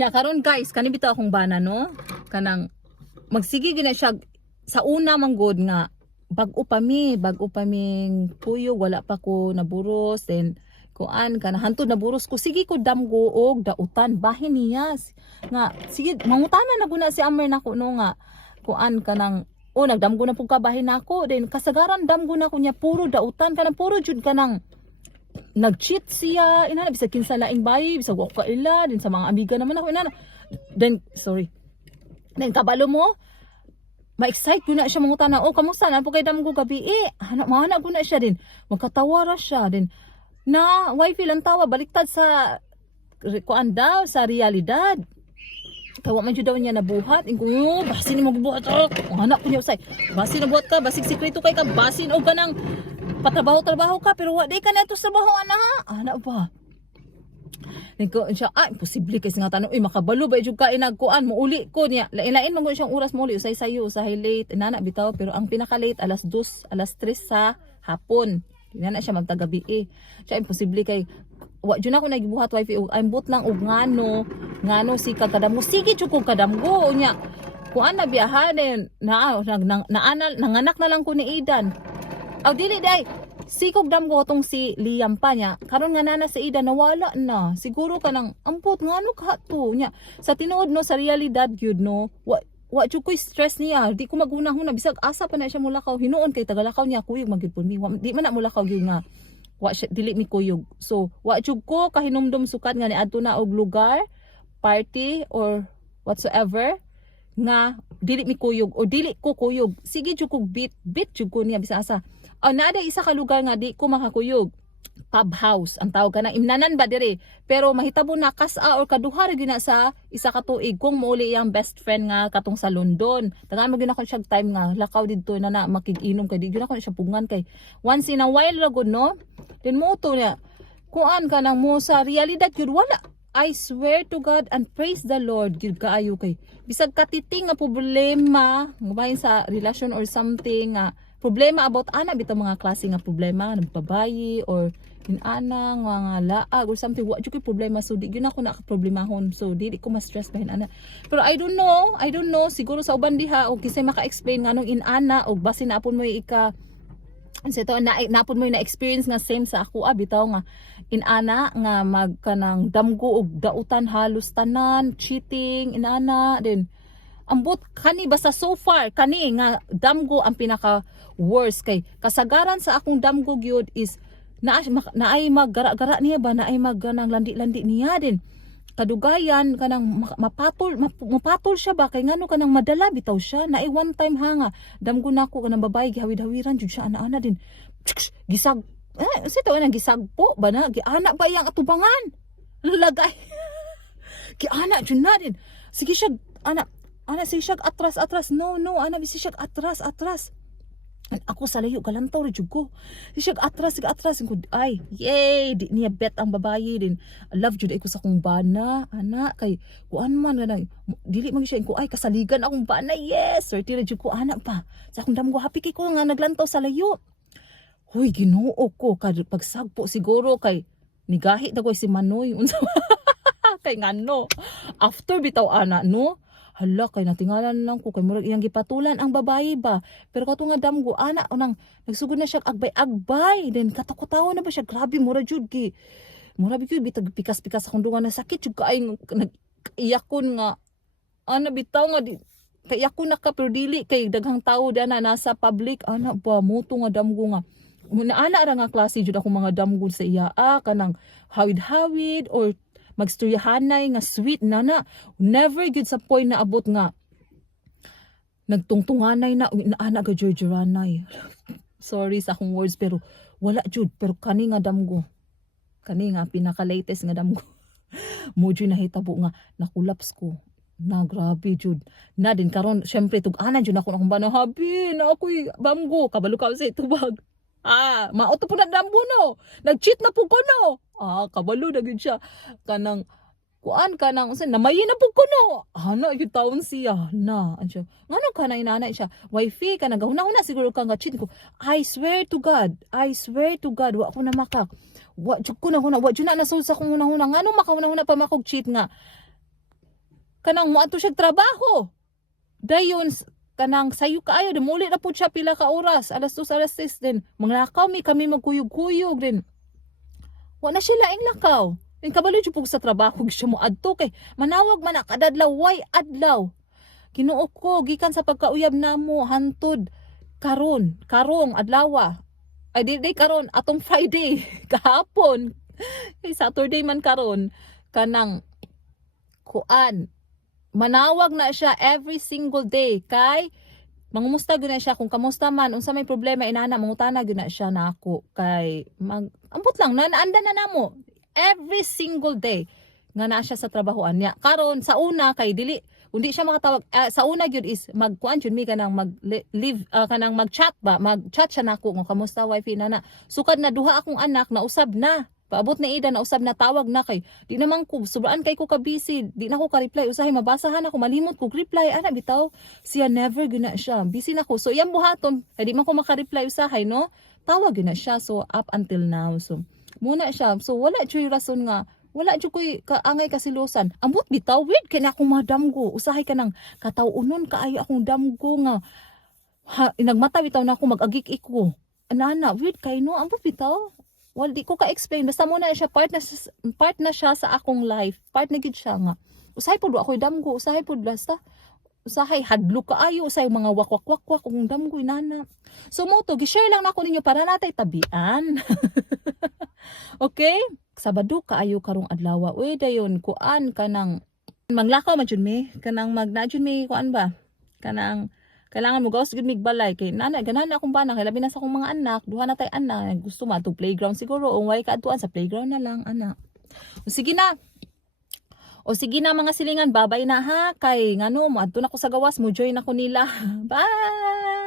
Ya karon guys, kani bitaw akong bana no. Kanang magsige gina siya sa una manggod nga bag-o paming puyo wala pa ko naburos then kuan kana hantod naburos ko sige ko damgo og dautan bahin niya nga sige mangutana na guna si Amer nako no nga kuan kanang nagdamgo na pug ka bahin nako then kasagaran damgo na ko niya puro dautan kanang puro jud kanang nag-cheat siya inana bisag kinsa laing bayi bisag wa ko ila din sa mga amiga naman ako inana then then kabalo mo ma-excite ko na siya mangutana kamusta na po kay damgo gabi mahana ko na siya din magkatawara siya din na wifey lang tawa baliktad sa kuan daw sa realidad kawa man jud daw niya nabuhat ingo basin mo magbuhat anak ko niya usay basin nabuhat ka basig sikreto kay ka basin og kanang patrabaho ka pero wa di ka na ito sa trabaho ana ba niko siya imposible kasi nga tanong makabalo ba jud ka inagkuan mo uli ko niya lain-lain man siyang oras mo uli usay sayo usahay late inana bitaw pero ang pinaka late alas 2 alas 3 sa hapon inana siya magtagabi siya imposible kay wa jud ako nagibuhat wifi og ambot lang og ngano si kadamgo sige jud ko kadamgo nya kuan na biyahan nanganak na lang ko ni Idan dili day sikog damgo tong si Liam pa niya karon nga nana sa ida nawala na siguro kanang ampot ngano ka to nya sa tinuod no sa realidad gyud no wa jud ko stress niya di ko magunahon na bisag asa pa na siya mulakaw hinuon kay tagalakaw niya kuyog magyud pud mi di man na mulakaw gyud nga wa siya dili mi kuyog so wa jud ko kahinumdum sukat nga niadto na og lugar party or whatsoever nga dili mi kuyog o dili ko kuyog sige jud ko bit jud ko niya bisan asa naada isa ka lugar nga di ko makakuyog pub house ang tawag kana imnanan ba dire pero mahitabo na kas-a or kaduha ra gina sa isa ka tuig kung mouli yang best friend nga katong sa London tangan mo gina ko siya time nga lakaw didto na makig-inom kay di gyud ako siya pungan kay once in a while ra gud no then mo to niya kuan ka nang mo sa realidad gyud wala I swear to God and praise the Lord gyud kaayo kay bisag katiting nga problema ngabahin sa relasyon or something nga problema about bitaw mga klase nga problema nagpabayi or inana nga laag or something wa jud kay problema so di gyud ako nakaproblemahon so di ko ma-stress bahin ana pero I don't know siguro sa uban diha og kisay maka-explain nganong inana og basin naapon mo ika to napon mo na experience nga same sa ako bitaw nga inana nga magkanang damgo og dautan halos tanan cheating inana then ambot kani basta so far kani nga damgo ang pinaka worst kay kasagaran sa akong damgo gyud is naay maggara-gara niya ba naay magganang landi-landi niya din kadugayan kanang mapatol siya ba kay ngano kanang madala bitaw siya naay one time nga damgo nako kanang babae gihawid-hawiran jud siya ana din gisag sito nang gisagpo ba na giana ba yang atubangan lagay giana jud na din sige siya ana sige siya atras no ana bisi siya atras ako sa layo galantaw rin ko siya atras ay yay di niya bet ang babae din love jud ko sa kong bana ana kay kuan man ganang dili man siya ko ay kasaligan akong bana yes sorti rin ko ana pa sa akong damgo happy kay ko nga naglantaw sa layo huy Ginoo ko kad pagsagpo siguro kay nigahi daw si Manoy unsa kay ngano after bitaw ana no hala kay natingalan lang ko kay murag iyang gipatulan ang babae ba pero kato nga damgo ana unang nagsugod na siya agbay then katakutaw na ba siya grabe mura jud bitag pikas-pikas akong dungan na sakit jud kaay nag-iyakon nga ana bitaw nga di kaiyakon na ka pero dili kay daghang tawo na nasa public ana ba moto nga damgo nga ana ra nga klase jud akong mga damgo sa iya kanang hawid-hawid or magstoryahanay nga sweet na never good sa point na abot nga nagtungtunganay na ana ga jorjoranay sorry sa akong words pero wala jud pero kani nga damgo kani nga pinaka latest nga damgo mo jud nahitabo nga nakulaps ko na grabe jud na din karon syempre tug-anan jud ako akong bana habi na ako'y damgo kabalo ka sa itubag mauto po na dambo no. Nag-cheat na po ko no. Kabalo na gud siya. Kanang kuan kanang namayin na po ko no. Na yung taon siya na. Ansya. Ngano ka na inanay siya. Wifey ka na gahuna siguro ka nga cheat ko. I swear to God. Wa ko na makak. Wa jud ko na huna. Wa jud na nasul sa kong huna-huna. Ngano makahuna-huna pa makog cheat nga. kanang moadto siya trabaho. Dayon kanang sayo kaayo muli na pud siya pila ka oras, alas 2 alas 6 din. Manglakaw kami magkuyog-kuyog din. Wa na siya laing lakaw. Din kabalo jud pug sa trabaho siya moadto kay manawag man na kadadlaw way adlaw. Kinuo ko gikan sa pagkauyab namo hantud karong adlaw. Ay di karon atong Friday kahapon. Kay Saturday man karon kanang kuan manawag na siya every single day kay mangumusta gyud na siya kung kamusta man unsa may problema inana mangutana gyud na siya nako kay ambot lang naanda na namo every single day nga na siya sa trabahoan niya karon sa una kay dili hindi siya makatawag sa una gyud is magkuan jud mi kanang live kanang mag-chat siya nako kung kamusta wifi nana sukad na duha akong anak na usab na paabot na ida na usab na tawag na kay di naman ko sobraan kay ko ka busy di na ko ka reply usahay mabasahan ako malimot ko reply ana bitaw siya never gina siya busy na ko so iyang buhaton kay di man ko maka-reply usahay no tawag gina siya so up until now so muna siya so wala jud rason nga wala jud koy kaangay kasilusan ambot bitaw weird kay na akong madamgo usahay ka nang kataw-unon kaayo akong damgo nga nagmata bitaw na ako mag-agik iko anana weird kay no ambot bitaw. Well, di ko ka-explain. Basta muna siya, part na siya sa akong life. Part na gid siya nga. Usahay po ako'y damgo. Usahay po basta. Usahay hadlo kaayo. Usahay mga wakwak-wakwak. Kung damgo inana. So mo to, gishare lang nako ninyo para natay tabian. Okay? Sabado kaayo karong adlaw. Uy, dayon, kuan kanang manglakaw man jud mi. Kanang magnadjud mi kuan ba? Kanang kailangan mo gawas gud mig balay kay nana ganan akong bana kay labi na sa akong mga anak duha na tay anak gusto ma to playground siguro o way kaadtuan sa playground na lang anak o sige na mga silingan babay na ha kay ngano mo adto na ko sa gawas mo join ako nila bye.